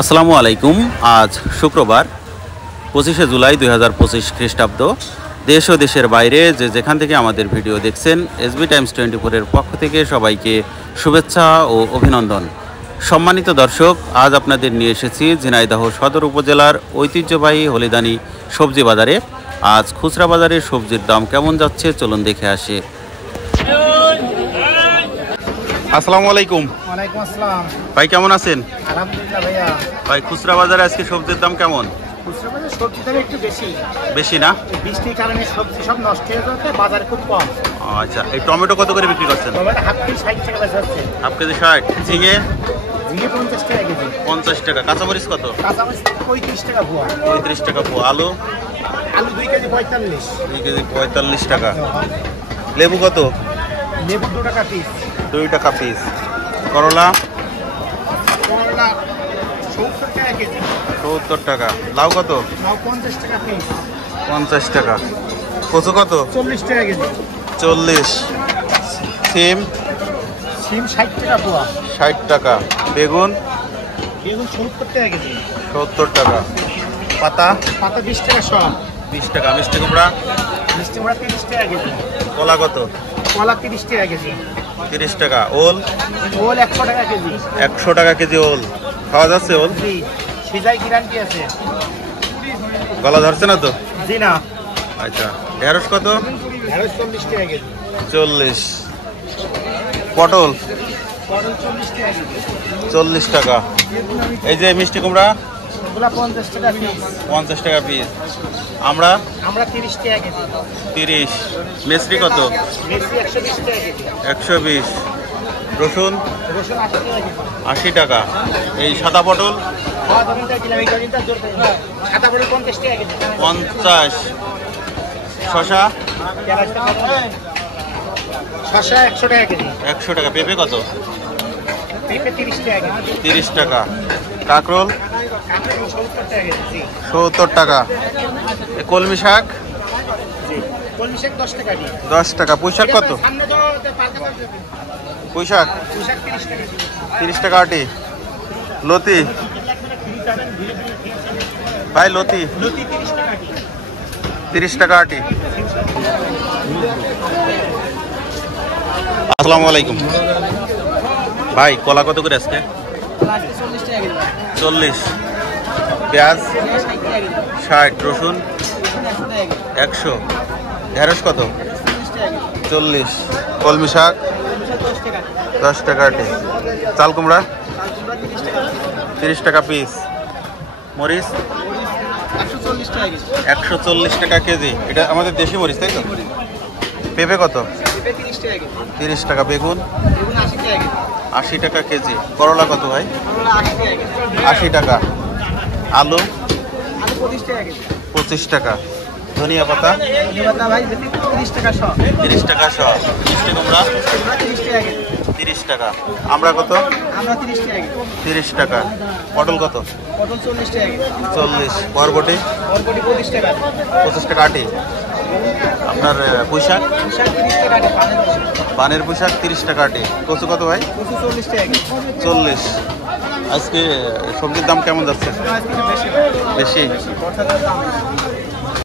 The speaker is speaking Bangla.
আসসালামু আলাইকুম। আজ শুক্রবার 25শে জুলাই 2025 খ্রিস্টাব্দ। দেশ ও দেশের বাইরে যেখান থেকে আমাদের ভিডিও দেখছেন, এসবি টাইমস 24-এর পক্ষ থেকে সবাইকে শুভেচ্ছা ও অভিনন্দন। সম্মানিত দর্শক, আজ আপনাদের নিয়ে এসেছি ঝিনাইদহ সদর উপজেলার ঐতিহ্যবাহী হলিদানি সবজি বাজারে। আজ খুচরা বাজারে সবজির দাম কেমন যাচ্ছে চলুন দেখে আসি। আসসালামু আলাইকুম। ওয়ালাইকুম আসসালাম। ভাই কেমন আছেন? আলহামদুলিল্লাহ ভাইয়া। ভাই খুচরা বাজারে আজকে সবজির দাম কেমন? খুচরা বাজারে সবজির দাম একটু বেশি। বেশি না? বৃষ্টির কারণে সবজি সব নষ্ট হয়ে যাচ্ছে, বাজারে খুব কম। আচ্ছা, এই টমেটো কত করে বিক্রি করছেন? টমেটো হাফ কেজি 60 টাকা বেচা হচ্ছে। Half KG 60। ঝিঙে? ঝিঙে 50 টাকা কেজি। 50 টাকা। কাঁচামরিচ কত? কাঁচামরিচ 35 টাকা পোয়া। 35 টাকা পোয়া। আলু? আলু 2 কেজি 45। 2 কেজি 45 টাকা। লেবু কত? লেবু 2 টাকা পিস। 2 টাকা পিস। করলা? করলা 70 টাকা কেজি। 70 টাকা। লাউ কত? লাউ 50 টাকা পিস। 50 টাকা। কচু কত? 40 টাকা কেজি। 40। সিম? সিম 60 টাকা পোয়া। 60 টাকা। বেগুন? বেগুন 70 টাকা কেজি। 70 টাকা। পাতা? পাতা 20 টাকা শ। 20 টাকা। মিষ্টি কুমড়া? মিষ্টি কুমড়া 30 টাকা কেজি। কলা কত? কলা 30 টাকা কেজি। 30 টাকা। ওল? ওল 100 টাকা কেজি। 100 টাকা কেজি ওল। খাওয়া যাচ্ছে ওল? জি, সিজাই গ্যারান্টি আছে। গলা ধরছে না তো? জি না। আচ্ছা, ঢেঁড়স কত? ঢেঁড়স 40 টাকা কেজি। 40। পটল? পটল 40 টাকা কেজি। 40 টাকা। এই যে মিষ্টি কুমড়া? ওগুলা 50 টাকা পিস। 50 টাকা পিস। আমরা? আমরা 30 টাকা কেজি। 30। মেসরি কত? মেসি 120 টাকা কেজি। 120। রসুন? রসুন 80 টাকা কেজি। 80 টাকা। এই সাদা পটল? খাওয়া দাওয়া দিলাম, এই কদিনটা জোর করে না। সাদা পটল 50 টাকা কেজি। 50। শশা? শসা 100 টাকা কেজি। 100 টাকা। পেঁপে কত? পেঁপে 30 টাকা কেজি। 30 টাকা। কাঁকরোল? কাঁকড়া 70 টাকা কেজি। জি 70 টাকা। এই কলমি শাক? জি। কলমি শাক 10 টাকা কেজি। 10 টাকা। পুঁই শাক কত? সামনে তো পার্কে পাবে। পুঁই শাক? পুঁই শাক 30 টাকা কেজি। 30 টাকা আটি। লতি? ভাই লতি? লতি 30 টাকা কেজি। 30 টাকা আটি। আসসালামু আলাইকুম। ভাই কলা কত করে আজকে? 40 টাকা কেজি। 40। পেঁয়াজ? 60। রসুন? 100। ঢেঁড়স কত? 40। কলমি শাক? 10 টাকা আটি। চাল কুমড়া? 30 টাকা পিস। মরিচ? 140 টাকা কেজি। 140 টাকা কেজি। এটা আমাদের দেশি মরিচ, তাই তো? পেঁপে কত? পেঁপে 30 টাকা কেজি। 30 টাকা। বেগুন? বেগুন 80 টাকা কেজি। 80 টাকা কেজি। করলা কত ভাই? করলা 80 টাকা কেজি। 80 টাকা। আলু? আলু 25 টাকা কেজি। 25 টাকা। ধনিয়া পাতা? ধন্যবাদ ভাই, 30 টাকা শ। 30 টাকা শ। মিষ্টি কুমড়া? 30 টাকা কেজি। 30 টাকা। আমরা কত? আমরা 30 টাকা কেজি। 30 টাকা। পটল কত? পটল 40 টাকা কেজি। 40। বরবটি? বরবটি 25 টাকা। 25 টাকা আটি। আপনার পুঁই শাক? শাক 30 টাকা আটি, পানের রসুন। পানের পুঁই শাক 30 টাকা আটি। কচু কত ভাই? কচু 40 টাকা কেজি। 40। আজকে সবজির দাম কেমন যাচ্ছে? আজকে বেশি বেশি? বর্ষার দাম।